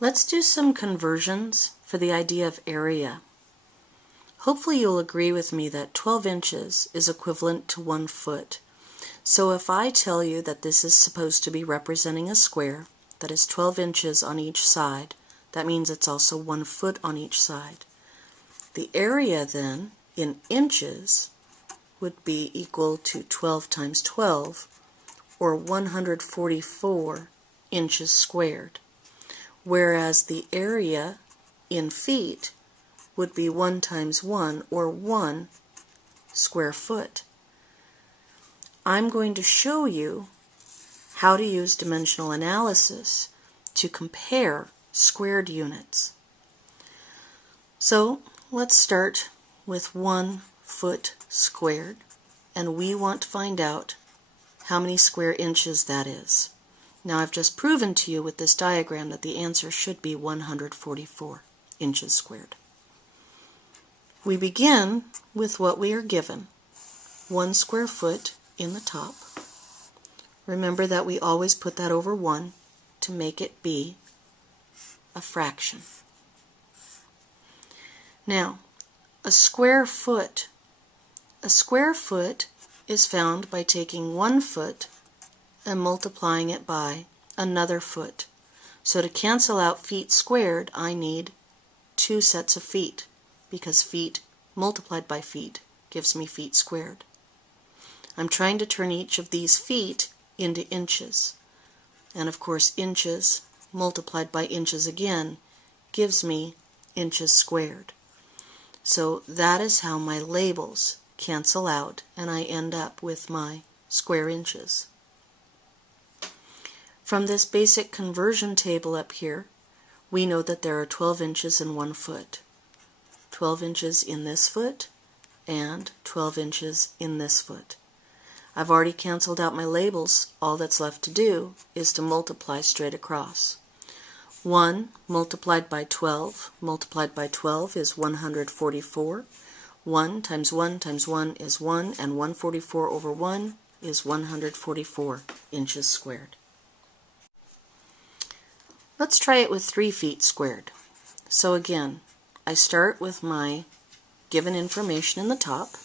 Let's do some conversions for the idea of area. Hopefully you'll agree with me that 12 inches is equivalent to 1 foot. So if I tell you that this is supposed to be representing a square that is 12 inches on each side, that means it's also 1 foot on each side. The area then, in inches, would be equal to 12 times 12, or 144 inches squared. Whereas the area in feet would be 1 times 1, or 1 square foot. I'm going to show you how to use dimensional analysis to compare squared units. So let's start with 1 foot squared, and we want to find out how many square inches that is. Now I've just proven to you with this diagram that the answer should be 144 inches squared. We begin with what we are given, 1 square foot in the top. Remember that we always put that over 1 to make it be a fraction. Now, a square foot is found by taking 1 foot and multiplying it by another foot. So to cancel out feet squared, I need 2 sets of feet, because feet multiplied by feet gives me feet squared. I'm trying to turn each of these feet into inches. And of course, inches multiplied by inches again gives me inches squared. So that is how my labels cancel out, and I end up with my square inches. From this basic conversion table up here, we know that there are 12 inches in 1 foot. 12 inches in this foot, and 12 inches in this foot. I've already canceled out my labels. All that's left to do is to multiply straight across. 1 multiplied by 12 is 144. 1 times 1 times 1 is 1, and 144 over 1 is 144 inches squared. Let's try it with 3 feet squared. So again, I start with my given information in the top.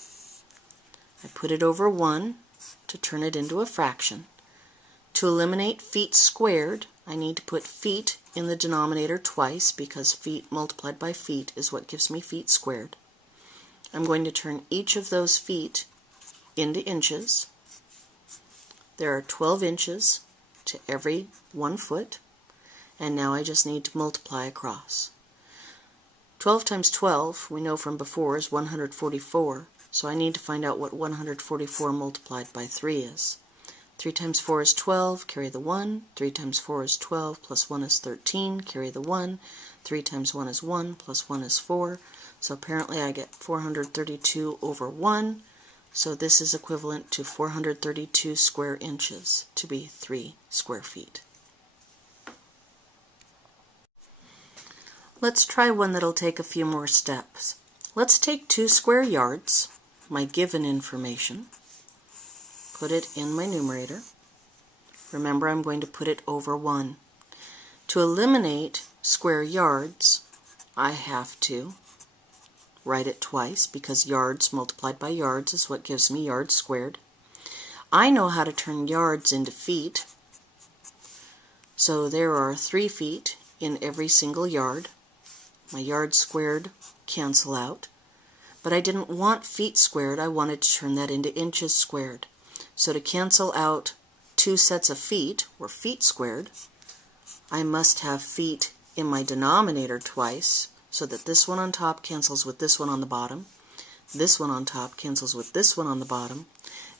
I put it over 1 to turn it into a fraction. To eliminate feet squared, I need to put feet in the denominator twice, because feet multiplied by feet is what gives me feet squared. I'm going to turn each of those feet into inches. There are 12 inches to every 1 foot, and now I just need to multiply across. 12 times 12, we know from before, is 144, so I need to find out what 144 multiplied by 3 is. 3 times 4 is 12, carry the 1. 3 times 4 is 12, plus 1 is 13, carry the 1. 3 times 1 is 1, plus 1 is 4. So apparently I get 432 over 1. So this is equivalent to 432 square inches, to be 3 square feet. Let's try one that'll take a few more steps. Let's take 2 square yards, my given information, put it in my numerator. Remember, I'm going to put it over 1. To eliminate square yards, I have to write it twice, because yards multiplied by yards is what gives me yards squared. I know how to turn yards into feet, so there are 3 feet in every single yard. My yards squared cancel out, but I didn't want feet squared. I wanted to turn that into inches squared. So to cancel out 2 sets of feet, or feet squared, I must have feet in my denominator twice, so that this one on top cancels with this one on the bottom, this one on top cancels with this one on the bottom,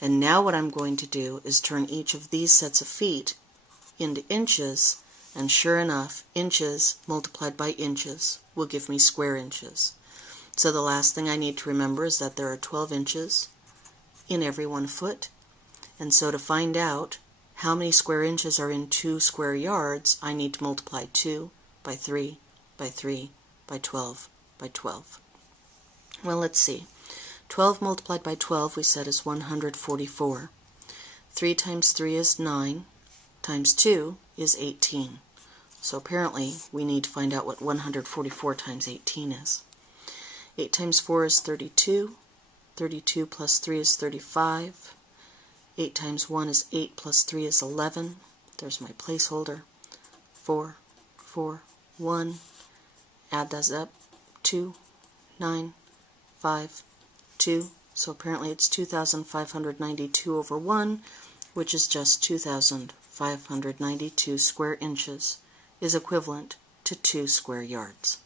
and now what I'm going to do is turn each of these sets of feet into inches, and sure enough, inches multiplied by inches will give me square inches. So the last thing I need to remember is that there are 12 inches in every 1 foot, and so to find out how many square inches are in 2 square yards, I need to multiply 2 by 3 by 3 by 12 by 12. Well, let's see. 12 multiplied by 12 we said is 144. 3 times 3 is 9, times 2 is 18. So apparently we need to find out what 144 times 18 is. 8 times 4 is 32. 32 plus 3 is 35. 8 times 1 is 8 plus 3 is 11. There's my placeholder. 4, 4, 1. Add those up. 2, 9, 5, 2. So apparently it's 2,592 over 1, which is just 2,592 square inches, is equivalent to 2 square yards.